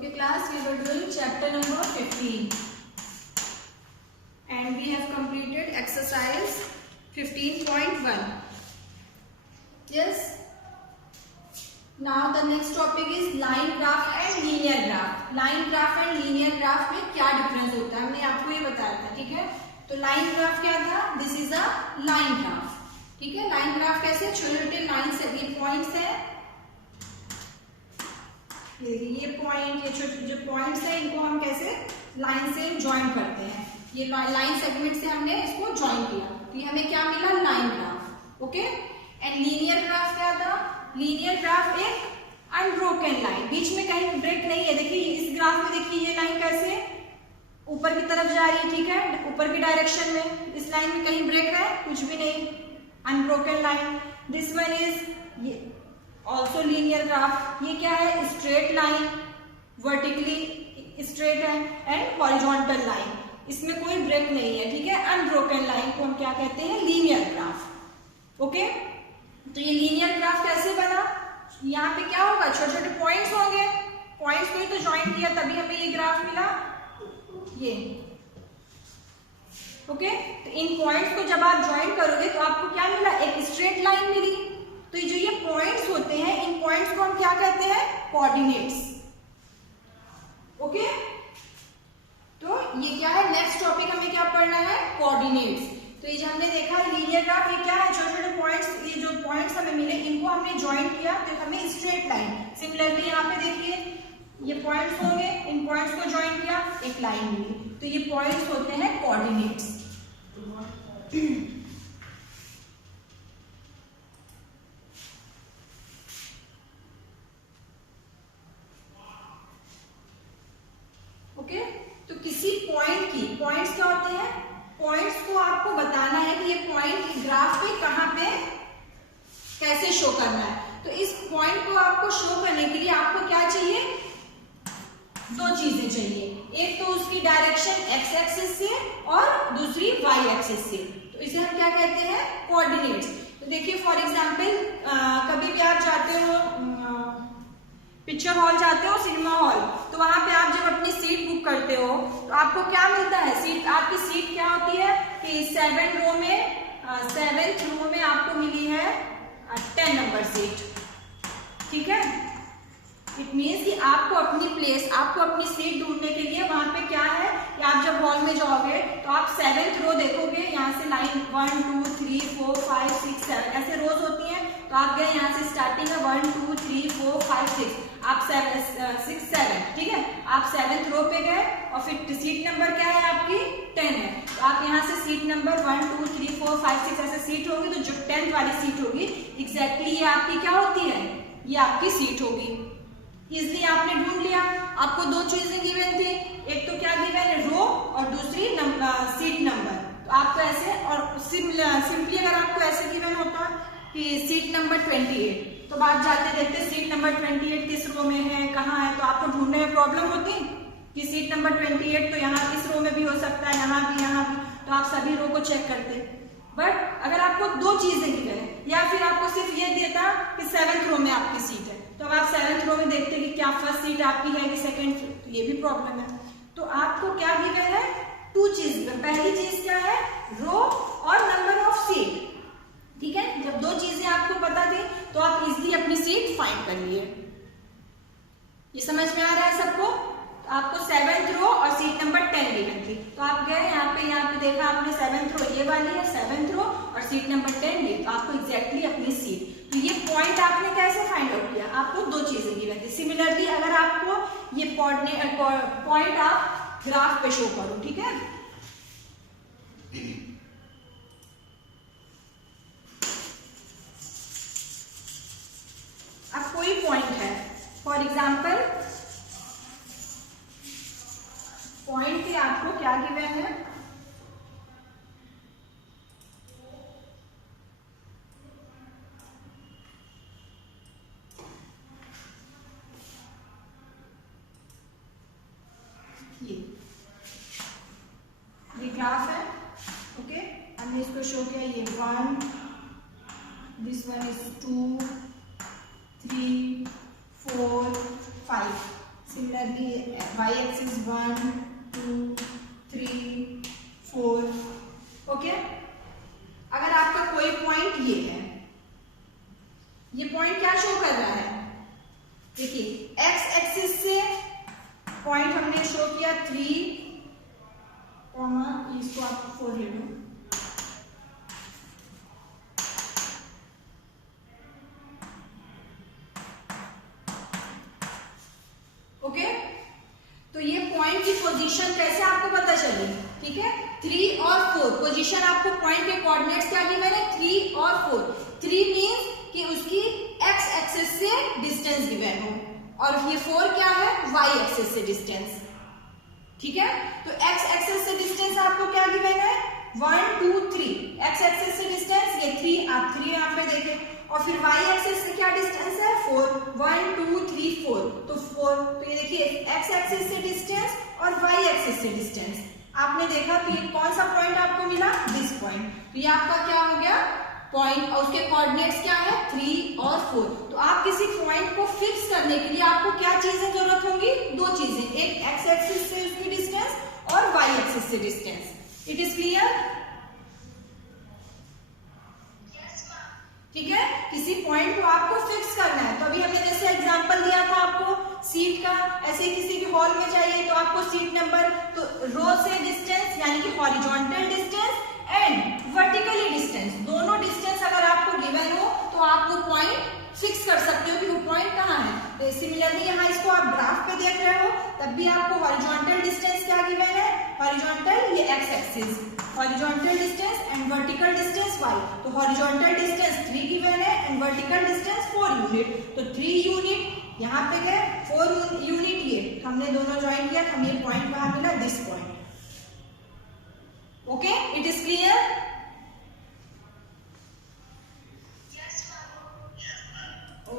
Okay class, we were doing chapter number 15 and we have completed exercise 15.1. Yes. Now the next topic is line graph and linear graph. Line graph and linear graph में क्या difference होता है हमने आपको ये बताया था, ठीक है। तो लाइन ग्राफ क्या था? This is a line graph, ठीक है। लाइन ग्राफ कैसे? छोटे छोटे लाइन से ये पॉइंट्स है, ये पॉइंट, ये छोटे जो पॉइंट्स है इनको हम कैसे लाइन से ज्वाइन करते हैं। ये लाइन सेगमेंट से हमने इसको ज्वाइन किया तो ये हमें क्या मिला? Line graph. Okay. And linear graph क्या था? लीनियर ग्राफ एक अनब्रोकन लाइन, बीच में कहीं ब्रेक नहीं है। देखिए इस ग्राफ में देखिए ये लाइन कैसे ऊपर की तरफ जा रही है, ठीक है, ऊपर की डायरेक्शन में। इस लाइन में कहीं ब्रेक है? कुछ भी नहीं, unbroken line. This one is ये ऑल्सो लीनियर ग्राफ। ये क्या है? स्ट्रेट लाइन, वर्टिकली स्ट्रेट है, एंड हॉरिजॉन्टल लाइन, इसमें कोई ब्रेक नहीं है, ठीक है। अनब्रोकन लाइन को हम क्या कहते हैं? Linear graph. ओके। तो ये लीनियर ग्राफ कैसे बना? यहाँ पे क्या होगा? छोटे छोटे पॉइंट्स होंगे, पॉइंट्स को ही तो ज्वाइन किया तभी हमें ये ग्राफ मिला, ये। ओके। तो इन पॉइंट्स को जब आप ज्वाइन करोगे तो आपको क्या मिला? एक स्ट्रेट लाइन मिली। तो जो ये पॉइंट्स होते हैं, इन पॉइंट्स को हम क्या कहते हैं? कोऑर्डिनेट्स। ओके। तो ये क्या है? नेक्स्ट टॉपिक हमें क्या पढ़ना है? कोऑर्डिनेट्स। तो ये जो हमने देखा लीनियर ग्राफ, ये क्या है? छोटे छोटे पॉइंट्स, ये जो पॉइंट्स हमें मिले इनको हमने ज्वाइन किया तो हमें स्ट्रेट लाइन। सिमिलरली यहाँ पे देखिए ये पॉइंट्स होंगे, इन पॉइंट्स को ज्वाइन किया, एक लाइन मिली। तो ये पॉइंट्स होते हैं कोऑर्डिनेट्स। ओके। तो किसी पॉइंट की, पॉइंट्स क्या होते हैं? पॉइंट्स को आपको बताना है कि ये पॉइंट ग्राफ पे कहां पे कैसे शो करना है। तो इस पॉइंट को आपको शो करने के लिए आपको क्या चाहिए? दो चीजें चाहिए। एक तो उसकी डायरेक्शन एक्स एक्सिस से और दूसरी वाई एक्सिस से। तो इसे हम क्या कहते हैं? कोऑर्डिनेट्स। तो देखिए फॉर एग्जांपल कभी भी आप जाते हो पिक्चर हॉल, जाते हो सिनेमा हॉल, तो वहां पे आप जब अपनी सीट बुक करते हो तो आपको क्या मिलता है? सीट, आपकी सीट क्या होती है कि 7th रो में आपको मिली है 10 नंबर सीट, ठीक है। इट मीन्स कि आपको अपनी प्लेस, आपको अपनी सीट ढूंढने के लिए वहां पे क्या है कि आप जब हॉल में जाओगे तो आप 7th रो देखोगे, यहाँ से लाइन 1 2 3 4 5 6 7 ऐसे रोज होती हैं। तो आप गए यहाँ से स्टार्टिंग है 1 2 3 4 5 6, आप 6 7, ठीक है। आप 7th रो पे गए और फिर सीट नंबर क्या है आपकी? 10 है। तो आप यहाँ से सीट नंबर 1 2 3 4 5 6 ऐसे सीट होगी, तो जो 10th वाली सीट होगी एग्जैक्टली ये आपकी क्या होती है? ये आपकी सीट होगी। इजली आपने ढूंढ लिया। आपको दो चीजें गिवन थी, एक तो क्या गिवन है? रो, और दूसरी सीट नंबर। तो आपको ऐसे, और सिंपली अगर आपको ऐसे गिवन होता कि सीट नंबर 28, तो आप जाते देखते सीट नंबर 28 किस रो में है, कहाँ है, तो आपको ढूंढने में प्रॉब्लम होती कि सीट नंबर 28 तो यहाँ इस रो में भी हो सकता है, यहाँ भी, यहाँ भी, तो आप सभी रो को चेक करते। बट अगर आपको दो चीजें गिवन है या फिर आपको सिर्फ ये देता कि 7th रो में आपकी सीट है, तो अब आप 7th रो में देखते कि क्या फर्स्ट सीट आपकी है कि सेकंड, तो ये भी प्रॉब्लम है। तो आपको क्या गिवन है? टू चीज। पहली चीज क्या है? रो और नंबर ऑफ सीट, ठीक है। जब दो चीजें आपको पता थी तो आप इजीली अपनी सीट फाइंड कर लिए। ये समझ में आ रहा है सबको? तो आपको 7th रो और सीट नंबर 10 गिवन थी, तो आप गए यहाँ पे देखा आपने 7th रो ये वाली है, 7th रो और सीट नंबर 10 ली, तो आपको एग्जैक्टली अपनी सीट। तो ये पॉइंट आपने कैसे फाइंड आउट किया? आपको दो चीजें गिवन थी। सिमिलरली अगर आपको ये पॉइंट आप ग्राफ पे शो करो, ठीक है। अब कोई पॉइंट है, फॉर एग्जाम्पल पॉइंट पे आपको क्या गिवन है? ये ग्राफ है, ओके। हमने इसको शो किया, ये 1, this one is 2 3 4 5, axis 1 2 3 4। Okay, अगर आपका कोई पॉइंट ये है, ये पॉइंट क्या शो कर रहा है, देखिए एक्स एक्सिस से पॉइंट हमने शो किया 3, इसको आप 4 ले लो। ओके, तो ये पॉइंट की पोजीशन कैसे आपको पता चली, ठीक है, 3 और 4 पोजीशन आपको पॉइंट के कोऑर्डिनेट्स क्या दी मैंने, 3 और 4। 3 मींस कि उसकी एक्स एक्सिस से डिस्टेंस गिवन हो, और ये 4 क्या है, वाई एक्सिस से डिस्टेंस, ठीक है। तो एक्स एक्सिस से डिस्टेंस आपको क्या गिवन है, 1 2 3, एक्स एक्सिस से डिस्टेंस ये 3, आप 3 यहाँ पे देखें, और फिर वाई एक्सिस से क्या डिस्टेंस है, 4, 1 2 3 4, तो 4, तो ये देखिए एक्स एक्सिस से डिस्टेंस और वाई एक्सिस से डिस्टेंस आपने देखा, तो ये कौन सा पॉइंट आपको मिला, दिस पॉइंट। तो ये आपका क्या हो गया पॉइंट, और उसके कोऑर्डिनेट्स क्या है, 3 और 4। तो आप किसी पॉइंट को फिक्स करने के लिए आपको क्या चीजें जरूरत होंगी, 2 चीजें, एक एक्स एक्सिस से उसकी डिस्टेंस और वाई एक्सिस से डिस्टेंस। इट इज क्लियर, ठीक है। किसी पॉइंट को आपको फिक्स करना है, तो अभी हमने जैसे एग्जांपल दिया था आपको सीट का, ऐसे किसी के हॉल में चाहिए तो आपको सीट नंबर, तो रो से डिस्टेंस यानी कि horizontal distance and vertically distance, दोनों डिस्टेंस अगर आपको गिवन हो तो आप वो पॉइंट फिक्स कर सकते हो कि वो पॉइंट कहाँ है। तो सिमिलरली यहाँ इसको आप ग्राफ पे देख रहे हो, तब भी आपको हॉरिजॉन्टल डिस्टेंस क्या गिवन है, हॉरिजॉन्टल ये x axis, horizontal distance and vertical distance y। तो हॉरिजॉन्टल डिस्टेंस 3 गिवन है एंड वर्टिकल डिस्टेंस 4 यूनिट, तो 3 यूनिट यहाँ पे गए, 4 यूनिट ये हमने दोनों ज्वाइन किया, तो हमें पॉइंट कहाँ मिला, this point. Okay, it is clear,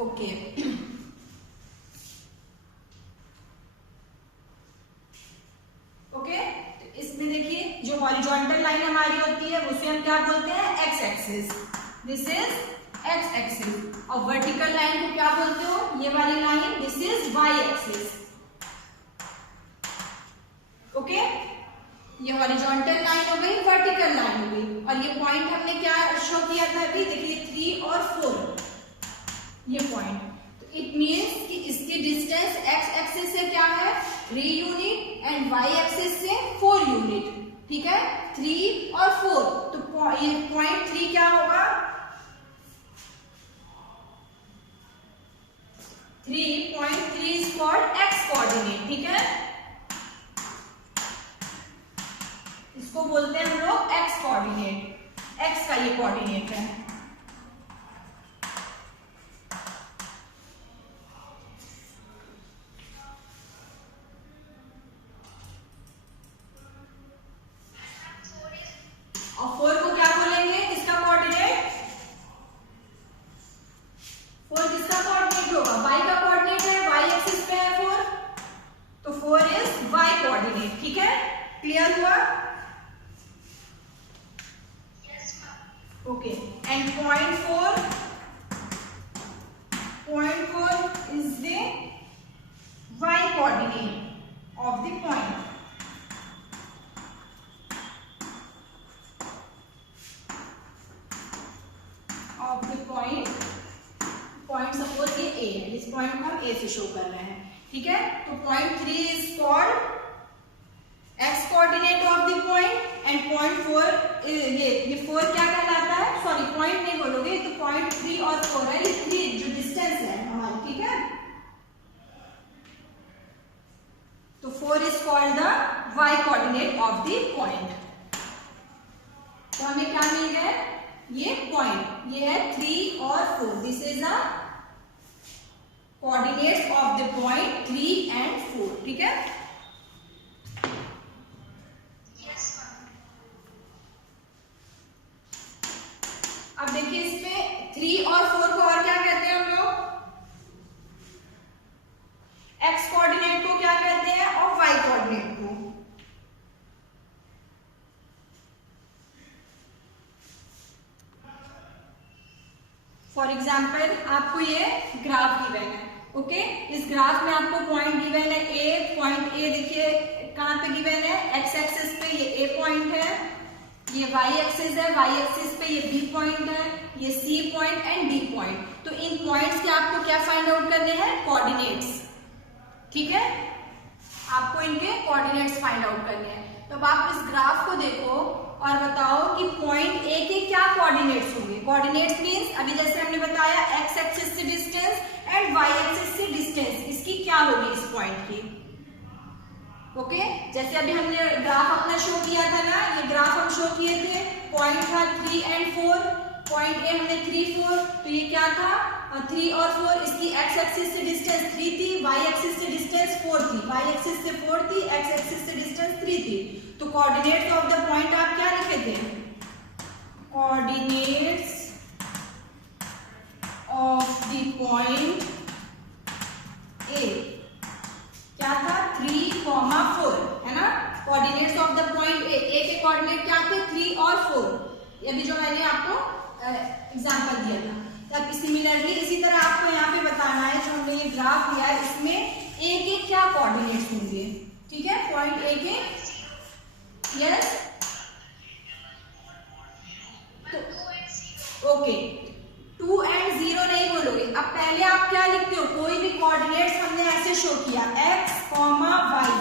okay. Okay, तो इसमें देखिए जो हॉरिजॉन्टल लाइन हमारी होती है उसे हम क्या बोलते हैं, X axis, this is X axis, और वर्टिकल लाइन को क्या बोलते हो, ये वाली line, this is Y axis. Okay, ये हॉरिजॉन्टल लाइन हो गई, वर्टिकल लाइन हो गई, और ये पॉइंट हमने क्या शो किया था अभी, देखिए 3 और 4 ये पॉइंट। तो इट मींस कि इसकी डिस्टेंस एक्स एक्सिस से क्या है, 3 यूनिट एंड वाई एक्सिस से 4 यूनिट, ठीक है, 3 और 4। तो ये पॉइंट 3 क्या होगा, 3.3 इज कॉल्ड एक्स कोऑर्डिनेट, ठीक है, इसको बोलते हैं हम लोग एक्स कोऑर्डिनेट, एक्स का ये कोऑर्डिनेट है। और 4 को क्या बोलेंगे, किसका कोऑर्डिनेट, 4 किसका कोऑर्डिनेट होगा, y का कोऑर्डिनेट है, y एक्सिस पे है 4, तो 4 इज y कोऑर्डिनेट, ठीक है, क्लियर हुआ, okay. And point 4 is the y coordinate of the point, of the point suppose ये A है, इस पॉइंट को हम A से शो कर रहे हैं, ठीक है। तो point 3 is called x coordinate of the point, and point 4 ये 4 क्या कहलाता है, सॉरी पॉइंट नहीं बोलोगे, तो पॉइंट 3 और 4 है, ये 3 जो डिस्टेंस है हमारी, ठीक है। तो 4 is called the y coordinate of the point. तो हमें क्या मिल गया, ये पॉइंट, ये है 3 और 4, this is a coordinates of the point 3 and 4, ठीक है। अब देखिए इसमें 3 और 4 को और क्या कहते हैं हम लोग, एक्स कोऑर्डिनेट को क्या कहते हैं और वाई कोऑर्डिनेट को। फॉर एग्जाम्पल आपको ये ग्राफ गिवन है, ओके, इस ग्राफ में आपको पॉइंट गिवन है ए, पॉइंट ए देखिए कहाँ पे गिवन है, एक्स एक्सिस पे ये ए पॉइंट है, ये वाई एक्सिस है, वाई एक्सिस पे ये बी पॉइंट है, ये C point and D point. तो इन पॉइंट्स के आपको क्या फाइंड आउट करने हैं, कोऑर्डिनेट्स। ठीक है, आपको इनके कोऑर्डिनेट्स फाइंड आउट करने हैं। तो अब आप इस ग्राफ को देखो और बताओ कि पॉइंट ए के क्या कोऑर्डिनेट्स होंगे। कोऑर्डिनेट्स मींस अभी जैसे हमने बताया एक्स एक्सिस से डिस्टेंस एंड वाई एक्सिस से डिस्टेंस, इसकी क्या होगी इस पॉइंट की। ओके, जैसे अभी हमने ग्राफ अपना शो किया था ना, ये ग्राफ हम शो किए थे, पॉइंट था 3 एंड 4, पॉइंट ए हमने 3, 4, तो ये क्या था 3 और 4, इसकी एक्स एक्सिस से डिस्टेंस 3 थी, वाई एक्सिस से डिस्टेंस 4 थी, वाई एक्सिस से 4 थी, एक्स एक्सिस से डिस्टेंस 3 थी। तो कोऑर्डिनेट्स ऑफ द पॉइंट आप क्या लिखे थे, कोऑर्डिनेट्स ऑफ द पॉइंट ए क्या था 3, 4 है ना। कोऑर्डिनेट्स ऑफ द पॉइंट ए के कोऑर्डिनेट क्या थे 3 और 4, ये भी जो मैंने आपको एग्जांपल दिया था। तब सिमिलरली इसी तरह आपको यहाँ पे बताना है, जो हमने ये ग्राफ लिया है इसमें ए के क्या कोऑर्डिनेट्स होंगे। ठीक है, पॉइंट ए के, यस, ओके, 2 एंड 0 नहीं बोलोगे। अब पहले आप क्या लिखते हो, कोई भी कोऑर्डिनेट्स हमने ऐसे शो किया x, y,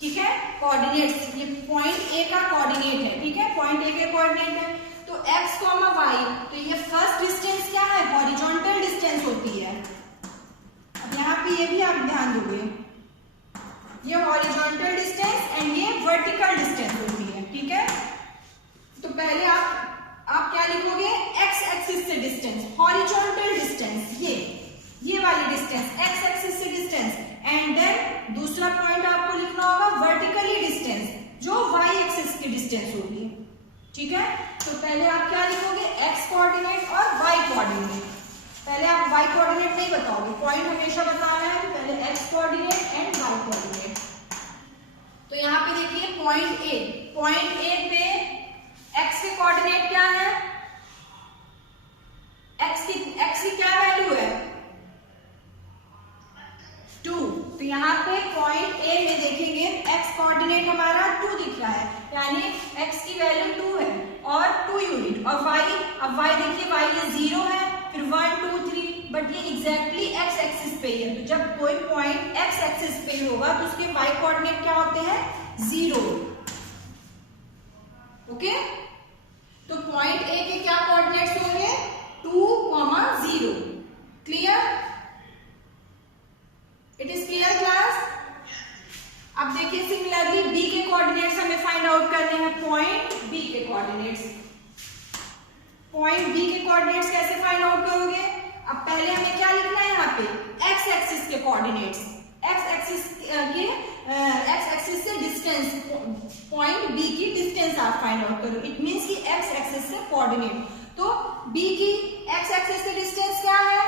ठीक है, कोऑर्डिनेट्स, ये पॉइंट ए का कोऑर्डिनेट है। ठीक है, पॉइंट ए के कोऑर्डिनेट है, तो x, y, तो ये फर्स्ट डिस्टेंस क्या है, हॉरिजॉन्टल डिस्टेंस होती है। अब यहाँ पे ये भी आप ध्यान दोगे, ये हॉरिजॉन्टल डिस्टेंस एंड ये वर्टिकल डिस्टेंस होती है। ठीक है, तो पहले आप क्या लिखोगे, एक्स एक्सिस से डिस्टेंस, हॉरिजॉन्टल डिस्टेंस, ये वाली डिस्टेंस एक्स एक्सिस से डिस्टेंस, एंड देन दूसरा पॉइंट आपको लिखना होगा वर्टिकली डिस्टेंस, जो वाई एक्सिस की डिस्टेंस होगी। ठीक है, तो पहले आप क्या लिखोगे, एक्स कोऑर्डिनेट और वाई कोऑर्डिनेट। पहले आप वाई कोऑर्डिनेट नहीं बताओगे, पॉइंट हमेशा बताना है, तो पहले X coordinate and Y coordinate. तो यहाँ पे देखिए पॉइंट ए पे एक्स के कोऑर्डिनेट क्या है, एक्स की क्या वैल्यू है 2। तो यहाँ पे पॉइंट ए में देखेंगे एक्स कोऑर्डिनेट हमारा 2 दिख रहा है, यानी एक्स की वैल्यू 2 है और 2 यूनिट। और वाई, अब वाई देखिए, वाई ये 0 है, फिर 1, 2, 3, बट ये एग्जैक्टली एक्स एक्सिस पे ही है। तो जब कोई पॉइंट एक्स एक्सिस पे ही होगा तो उसके वाई कोऑर्डिनेट क्या होते हैं, 0। ओके, तो पॉइंट ए के क्या कोऑर्डिनेट्स होंगे 2, 0। Clear, it is clear class. अब देखिए सिमिलरली बी के कोऑर्डिनेट्स हमें फाइंड आउट करने हैं, पॉइंट बी के कोऑर्डिनेट्स। पॉइंट बी के कोऑर्डिनेट्स कैसे फाइंड आउट करोगे, अब पहले हमें क्या लिखना है यहाँ पे, एक्स एक्सिस के कोऑर्डिनेट्स, एक्स एक्सिस से डिस्टेंस, पॉइंट बी की डिस्टेंस आप फाइंड आउट करो। इट मींस कि एक्स एक्सिस से कोऑर्डिनेट, तो बी की एक्स एक्सिस से डिस्टेंस क्या है,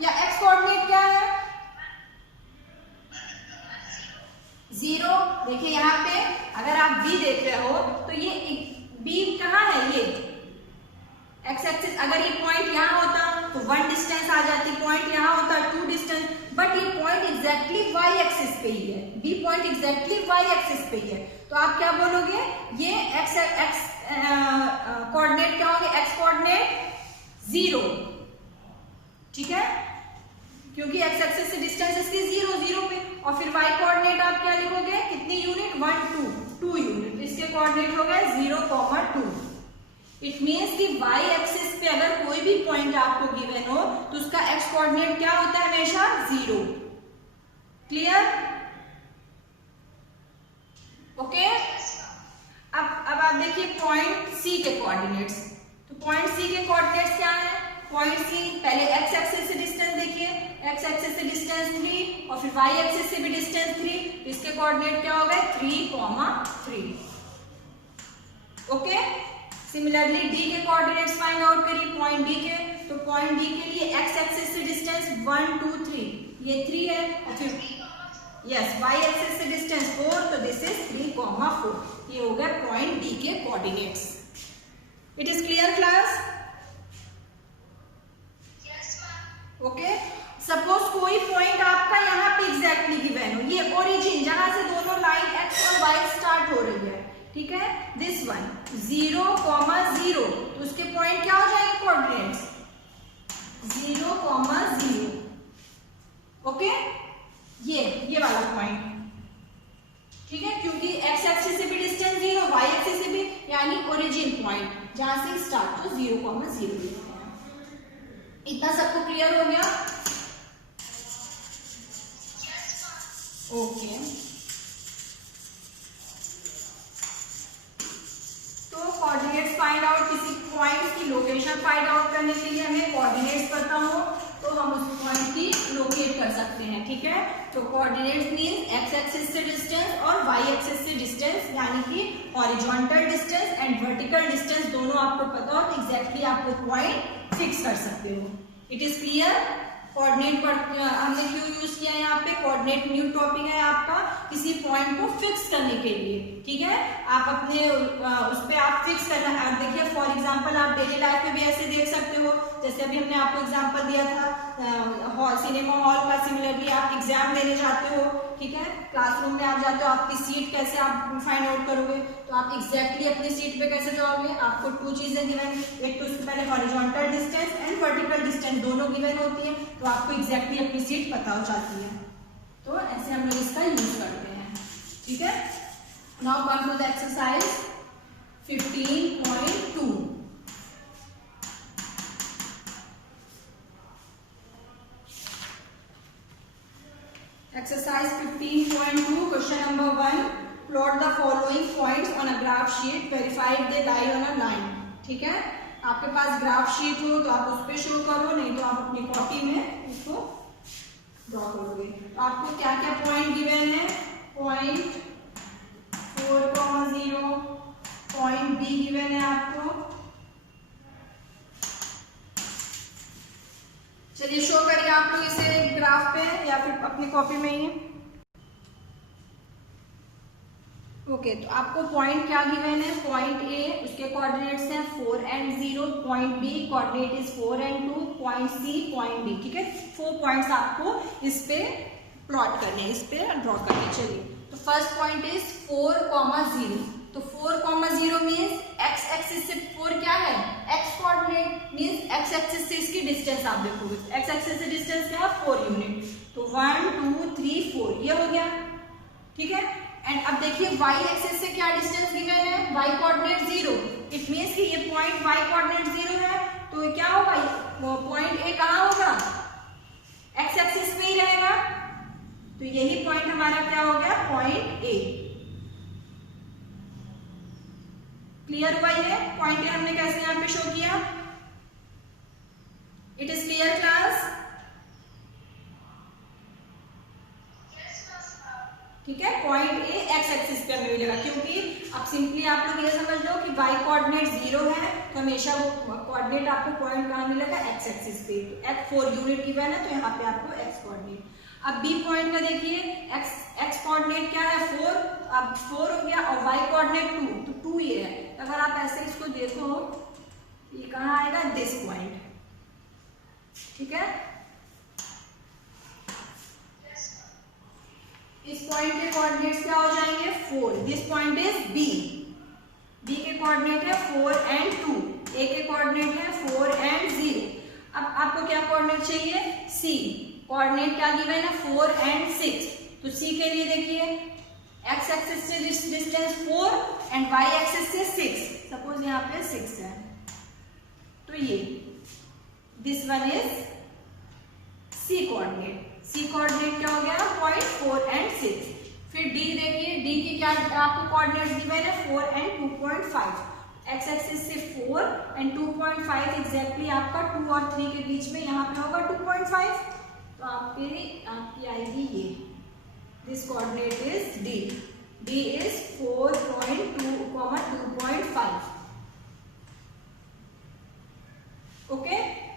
या एक्स कोऑर्डिनेट क्या है, 0। देखिए यहाँ पे अगर आप बी देख रहे हो तो ये बी कहाँ है, ये एक्स एक्सिस, अगर ये पॉइंट यहाँ होता तो 1 डिस्टेंस आ जाती, पॉइंट यहाँ होता 2 डिस्टेंस, बट ये पॉइंट एग्जैक्टली वाई एक्सिस पे ही है, B point exactly Y axis पे ही है। तो आप क्या बोलोगे, ये एक्स कोऑर्डिनेट क्या होंगे, एक्स कोऑर्डिनेट 0। ठीक है, क्योंकि एक्स एक्सिस से डिस्टेंस इसकी 0, 0 पे, और फिर वाई कोऑर्डिनेट आप क्या लिखोगे, कितनी यूनिट, 1, 2 यूनिट, इसके कोऑर्डिनेट हो गए 0, 2। इट मीन्स कि वाई एक्सिस पे अगर कोई भी पॉइंट आपको गिवन हो तो उसका एक्स कोऑर्डिनेट क्या होता है, हमेशा 0। Clear, okay. अब आप देखिए पॉइंट सी के कोऑर्डिनेट्स। तो पॉइंट सी के कोऑर्डिनेट्स क्या है, पॉइंट सी पहले एक्स एक्सिस से डिस्टेंस देखिए, एक्स एक्सिस से डिस्टेंस 3 और फिर वाई एक्सिस से भी डिस्टेंस 3, इसके कोऑर्डिनेट क्या हो गए 3, 3। ओके, सिमिलरली डी के कोऑर्डिनेट्स फाइंड आउट करिए, पॉइंट डी के। तो पॉइंट डी के लिए एक्स एक्सिस से डिस्टेंस 1, 2, 3, ये 3 है, और फिर यस वाई एक्सिस से डिस्टेंस 4, तो दिस इज 3, 4। ये हो गया पॉइंट डी के coordinates. It is clear class, okay. Suppose कोई कोई पॉइंट आपका यहाँ पे एग्जैक्टली गिवन हो, ये ओरिजिन जहां से दोनों लाइन एक्स और वाई स्टार्ट हो रही है, ठीक है, दिस वन 0, 0, तो उसके पॉइंट क्या हो जाएंगे कोऑर्डिनेट्स 0, 0, ओके, ये वाला पॉइंट, ठीक है, क्योंकि एक्स एक्सिस से भी डिस्टेंस 0, वाई एक्सिस से भी, यानी ओरिजिन पॉइंट जहां से स्टार्ट हो 0, 0। इतना सबको क्लियर हो गया? ओके, तो कोऑर्डिनेट्स फाइंड आउट, किसी पॉइंट की लोकेशन फाइंड आउट करने के लिए हमें कोऑर्डिनेट्स पता हो तो हम उस पॉइंट की लोकेट कर सकते हैं, ठीक है। तो कोऑर्डिनेट्स मींस एक्स एक्सिस से डिस्टेंस और वाई एक्सिस से डिस्टेंस, यानी कि horizontal distance and vertical distance दोनों आपको पता हो तो एग्जैक्टली आप वो पॉइंट फिक्स कर सकते हो। It is clear? कोऑर्डिनेट पर हमने क्यों यूज किया यहाँ पे, कोऑर्डिनेट न्यू टॉपिक है आपका किसी पॉइंट को फिक्स करने के लिए, ठीक है। आप अपने उस पे आप फिक्स करना है। देखिए फॉर एग्जांपल आप डेली लाइफ में भी ऐसे देख सकते हो, जैसे अभी हमने आपको एग्जांपल दिया था सिनेमा हॉल का, सिमिलरली आप एग्जाम देने जाते हो, ठीक है, क्लासरूम में आप जाते हो, आपकी सीट कैसे आप फाइंड आउट करोगे, तो आप एग्जैक्टली अपनी सीट पे कैसे जाओगे, आपको 2 चीजें गिवन, एक तो उससे पहले horizontal distance and vertical distance दोनों गिवन होती है, तो आपको एग्जैक्टली अपनी सीट पता हो जाती है। तो ऐसे हम लोग इसका यूज करते हैं, ठीक है। Now come to the exercise 15.2। Exercise 15.2, question number 1. Plot the following points on a graph sheet. Verify if they lie on a line. ठीक है, आपके पास ग्राफ शीट हो तो आप उस पर शो करो, नहीं तो आप अपनी कॉपी में इसको ड्रॉ करोगे। तो आपको क्या क्या पॉइंट गिवन है, पॉइंट 4, 0, पॉइंट बी गिवन है आपको। चलिए शो करिए आप लोग इसे ग्राफ पे या फिर अपनी कॉपी में ही। ओके, तो आपको पॉइंट क्या गिवन है, पॉइंट ए उसके कोऑर्डिनेट्स हैं 4 and 0, point B coordinate is 4 and 2, point C, point D, ठीक है। 4 पॉइंट्स आपको इस पे प्लॉट करने, इस पे ड्रॉ करने। चलिए, तो फर्स्ट पॉइंट इज 4, 0, तो 4, 0 मीन्स एक्स एक्सिस से 4 क्या है, x coordinate means x axis से इसकी डिस्टेंस आप देखोगे, एक्स एक्सिस से डिस्टेंस क्या है 4 यूनिट, तो 1, 2, 3, 4 ये हो गया, ठीक है। एंड अब देखिए y एक्सिस से क्या डिस्टेंस गिवन है, y कोऑर्डिनेट 0, इट मींस कि ये पॉइंट y कोऑर्डिनेट 0 है, तो क्या होगा, वो पॉइंट ए कहाँ होगा, x एक्सिस पे ही रहेगा, तो यही पॉइंट हमारा क्या हो गया, पॉइंट ए। क्लियर हुआ ये पॉइंट ए हमने कैसे यहाँ पे शो किया? It is clear class? ठीक है, पॉइंट ए एक्स एक्सिस पे हमें मिलेगा, क्योंकि अब सिंपली आप लोग ये समझ लो कि y कोऑर्डिनेट 0 है, तो हमेशा वो कोऑर्डिनेट आपको पॉइंट कहाँ मिलेगा, एक्स एक्सिस पे। तो x 4 यूनिट गिवन है, तो यहाँ पे आपको x कोऑर्डिनेट। अब b पॉइंट का देखिए, x कोऑर्डिनेट क्या है 4, अब 4 हो गया, और y कोऑर्डिनेट 2, तो 2 ये है। अगर आप ऐसे इसको देखो, ये कहाँ आएगा, दिस पॉइंट, ठीक है। इस पॉइंट के कोऑर्डिनेट्स क्या हो जाएंगे, 4, this point is b, b के कोऑर्डिनेट है 4 and 2, a के कोऑर्डिनेट है 4 and 0। अब आपको क्या कोऑर्डिनेट चाहिए, c, कोऑर्डिनेट क्या गिवन है 4 and 6, तो c के लिए देखिए x एक्सिस से डिस्टेंस 4 एंड y एक्सिस से 6, सपोज यहाँ पे 6 है, तो ये this one is c coordinate. c coordinate क्या हो गया, पॉइंट 4 and 6। फिर d देखिए, d की क्या आपको कोऑर्डिनेट गिवन है 4 and 2.5, x एक्सिस से 4 and 2.5 एग्जैक्टली आपका 2 और 3 के बीच में यहाँ पे होगा 2.5, तो आपकी आएगी ये, this coordinate is d, d is 4.2, 2.5। Okay,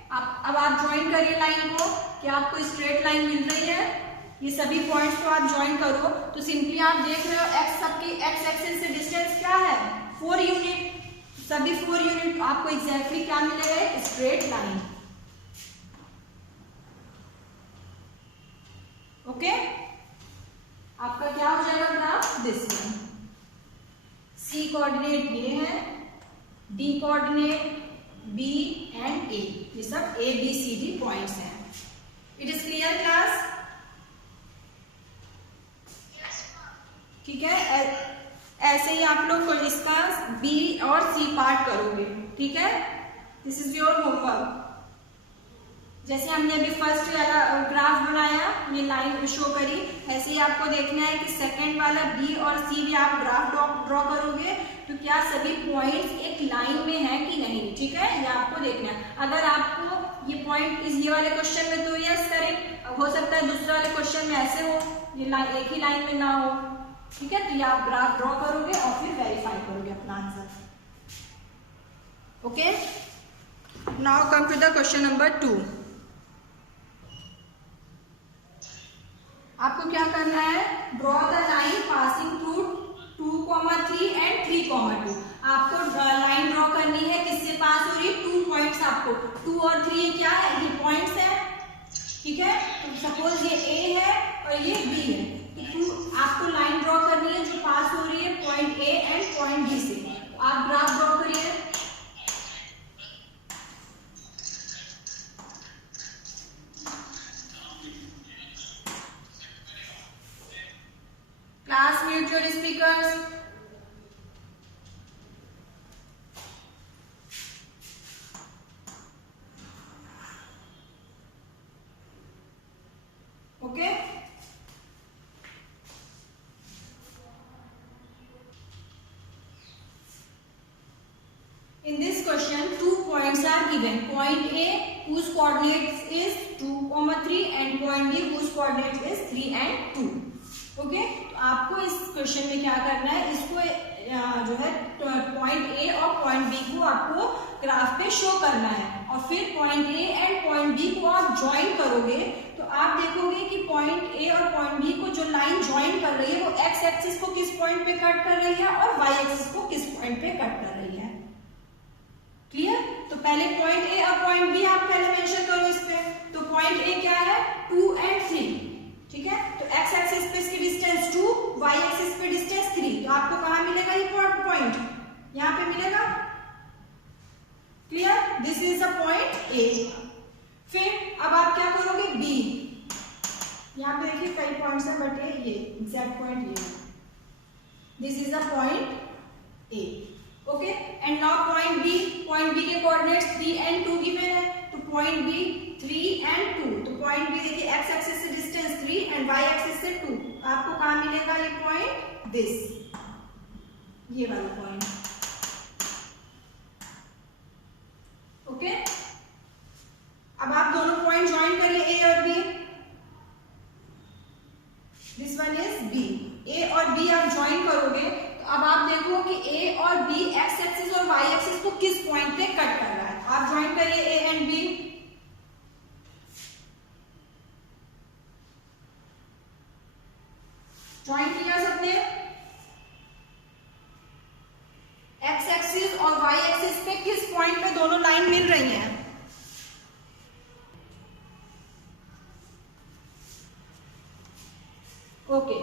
अब आप ज्वाइन करिए लाइन को, क्या आपको स्ट्रेट लाइन मिल रही है, ये सभी पॉइंट्स को आप ज्वाइन करो, तो सिंपली आप देख रहे हो x सबकी x एक्सिस से डिस्टेंस क्या है 4 यूनिट, सभी 4 यूनिट, आपको एग्जैक्टली क्या मिलेगा, स्ट्रेट लाइन। ओके, आपका क्या हो जाएगा graph this one. C coordinate ये है, D coordinate B and A, ये सब A B C D points हैं। It is clear class? ठीक है, ऐसे ही आप लोग को इसका बी और सी पार्ट करोगे। ठीक है, दिस इज योर होमवर्क। जैसे हमने अभी फर्स्ट वाला ग्राफ बनाया, ये लाइन शो करी, ऐसे ही आपको देखना है कि सेकंड वाला बी और सी भी आप ग्राफ ड्रॉ करोगे तो क्या सभी पॉइंट्स एक लाइन में है कि नहीं। ठीक है, ये आपको देखना है। अगर आपको ये पॉइंट इस ये वाले क्वेश्चन में तो यस करें, हो सकता है दूसरे वाले क्वेश्चन में ऐसे हो, ये एक ही लाइन में ना हो। ठीक है, तो ये आप ग्राफ ड्रॉ करोगे और फिर वेरीफाई करोगे अपना answer. Okay, now come to the question number 2। आपको क्या करना है, draw the line passing through 2,3 and 3,2। आपको लाइन ड्रॉ करनी है, किससे पास हो रही है, 2 पॉइंट्स। आपको 2 और 3 क्या है, ये पॉइंट्स है। ठीक है, तो सपोज ये ए है और ये बी है, तो आपको लाइन ड्रॉ करनी है जो पास हो रही है point A and point B से। तो आप ग्राफ ड्रॉ करिए। Class, mute your speakers. Okay. In this question, 2 points are given. Point A, whose coordinates is 2,3, and point B, whose coordinates is 3 and 2. Okay, तो आपको इस question में क्या करना है, इसको जो है पॉइंट ए और पॉइंट बी को आपको ग्राफ पे शो करना है, और फिर point A and point B को आप ज्वाइन करोगे तो आप देखोगे कि पॉइंट ए और पॉइंट बी को जो लाइन ज्वाइन कर रही है वो एक्स एक्सिस को किस पॉइंट पे कट कर रही है और वाई एक्सिस को किस पॉइंट पे कट कर रही है। क्लियर? तो पहले पॉइंट ए और पॉइंट बी आप पहले मेंशन करो इस पे। तो पॉइंट ए क्या है, 2 एंड 3। ठीक है, तो एक्स एक्सिस पे इसकी डिस्टेंस 2, वाई एक्सिस पे डिस्टेंस 3। तो आपको कहां मिलेगा ये पॉइंट, यहां पे मिलेगा। Clear? This is the point ए। फिर अब आप क्या करोगे, बी। यहां पे देखिए कई पॉइंट्स हैं, बट ये एग्जैक्ट पॉइंट ये, this is the point A. Okay, and now point B. Point B के कोऑर्डिनेट्स 3 एंड 2 गिवन है, तो पॉइंट बी 3 एंड 2। तो पॉइंट बी देखिए एक्स एक्सिस से डिस्टेंस 3 एंड वाई एक्सिस से 2। आपको कहां मिलेगा ये पॉइंट, दिस, ये वाला पॉइंट। ओके, अब आप दोनों पॉइंट ज्वाइन करिए, ए और B. This one is B. A और बी आप ज्वाइन करोगे तो अब आप देखो कि ए और बी एक्स एक्सिस और वाई एक्सिस को किस पॉइंट पे कट कर रहा है। आप ज्वाइन करिए ए एंड बी। ज्वाइन किया सबने? एक्स एक्सिस और वाई एक्सिस पे किस पॉइंट पे दोनों लाइन मिल रही हैं? ओके,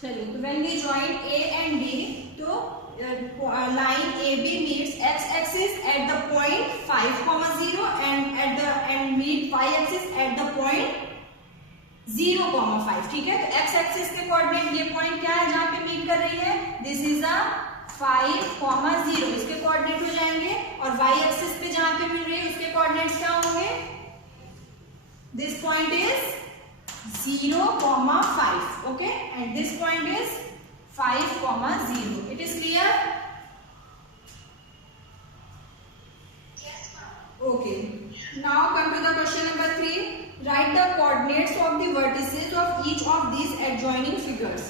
चलिए, तो when we join A and B, तो line A B meets X axis at the point 5,0 and meet Y axis at the point 0,5। ठीक है, तो एक्स एक्सिस के कोऑर्डिनेट ये पॉइंट क्या है जहां पे मीट कर रही है, दिस इज अ 5,0, इसके कोऑर्डिनेट हो जाएंगे। और वाई एक्सिस पे जहां पे मिल रही है उसके कोऑर्डिनेट्स क्या होंगे, this point is 0,5। Okay, and this point is 5,0। It is clear? Okay, now come to the question number 3। Write the coordinates of the vertices of each of these adjoining figures.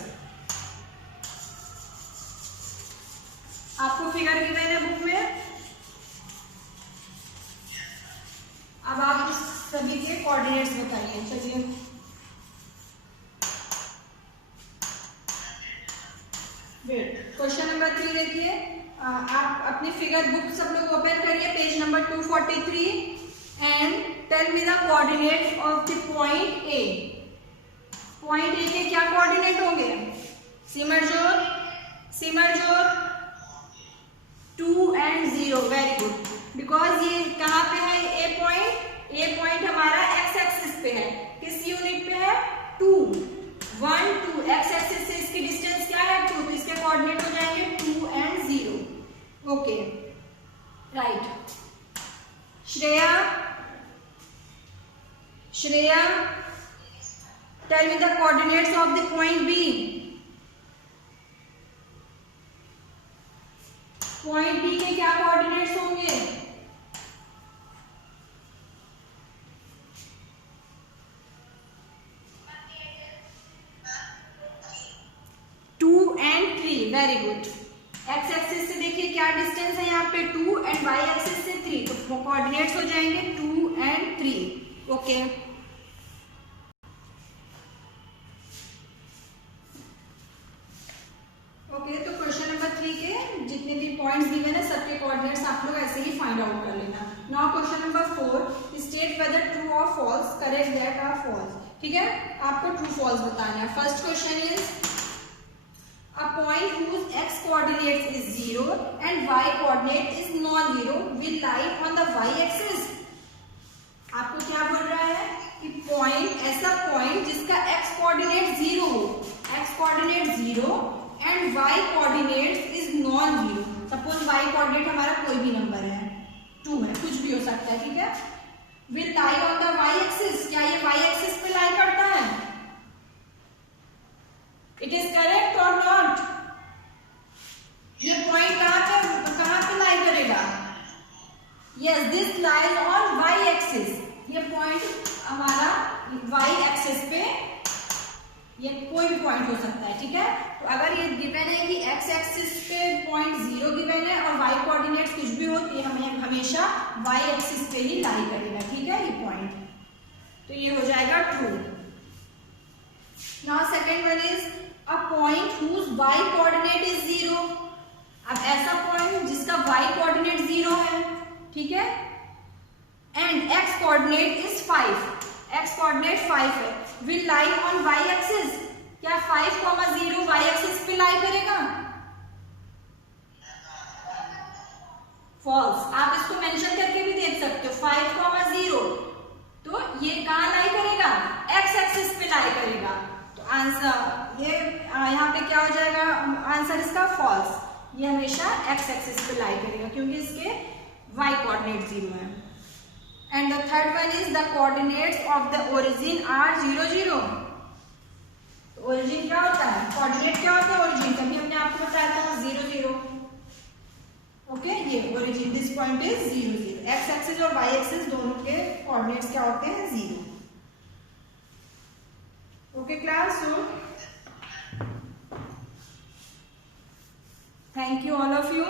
आपको figure given है book में, अब आप इस सभी के coordinates बताइए। चलिए, वेट, क्वेश्चन नंबर 3 देखिए। आप अपनी फिगर बुक सब लोग ओपन करिए, page number 243 and tell me the coordinates of the point A. Point A के क्या कोऑर्डिनेट होंगे? सिमरजोत 2 and 0, वेरी गुड। बिकॉज ये कहाँ पे है ए पॉइंट हमारा एक्स एक्सिस पे है। किस यूनिट पे है? 2 1 2। एक्स एक्सिस से इसकी डिस्टेंस क्या है? 2, तो इसके कोऑर्डिनेट हो जाएंगे 2 and 0। Okay right. Shreya tell me the coordinates of the point B. Point B के क्या कोऑर्डिनेट्स होंगे? Very good. एक्स एक्सिस से देखिए क्या डिस्टेंस है यहाँ पे 2 एंड वाई एक्सिस से 3, तो कोऑर्डिनेट्स हो जाएंगे 2 and 3। ओके तो क्वेश्चन नंबर 3 के जितने भी पॉइंट्स दिए हैं सबके कोऑर्डिनेट्स आप लोग ऐसे ही फाइंड आउट कर लेना। Now question number 4, state whether true और फॉल्स, करेक्ट दैट और फॉल्स। ठीक है, आपको ट्रू फॉल्स बताना है। First question is a point whose x coordinate is 0 and y coordinate is non-zero will lie on the y axis। आपको क्या बोल रहा है कि पॉइंट, ऐसा पॉइंट जिसका x कोऑर्डिनेट 0 हो, x coordinate 0 and y coordinate is non-zero। Suppose y coordinate हमारा कोई भी नंबर है, 2 है, कुछ भी हो सकता है। ठीक है, will lie on the y axis। क्या ये y axis पे लाई करता है? इट इज करेक्ट और नॉट? ये पॉइंट कहाँ पे लाई करेगा? Yes, this lies on Y axis. ये पॉइंट हमारा वाई एक्सिस पे, ये कोई भी पॉइंट हो सकता है। ठीक है, तो अगर ये गिवन है कि एक्स एक्सिस पे पॉइंट 0 गिवन है और वाई कोऑर्डिनेट्स कुछ भी हो, तो हमें हमेशा वाई एक्सिस पे ही लाई करेगा। ठीक है, ये पॉइंट, तो ये हो जाएगा true. Now second one is a point whose y coordinate is 0। अब ऐसा पॉइंट जिसका y coordinate 0 है, ठीक है, and x coordinate is 5, x coordinate 5 है, will lie on y axis। क्या 5,0 y axis पे लाई करेगा? फॉल्स। आप इसको मेंशन करके भी देख सकते हो, 5,0, तो ये कहाँ लाई करेगा? x एक्सिस पे लाई करेगा। तो आंसर ये यहाँ पे क्या हो जाएगा? आंसर इसका फॉल्स। ये हमेशा x एक्सिस पे लाई करेगा क्योंकि इसके y कोऑर्डिनेट 0 है। And the third one is the coordinates of the origin are 0 0। Origin क्या होता है? कोऑर्डिनेट क्या होता है ओरिजिन? कभी हमने आपको बताया था 0 0। ओके, ये origin, this point is 0 0। x axis और y एक्सिस दोनों के कोऑर्डिनेट्स क्या होते हैं? 0। Okay class, so thank you all of you।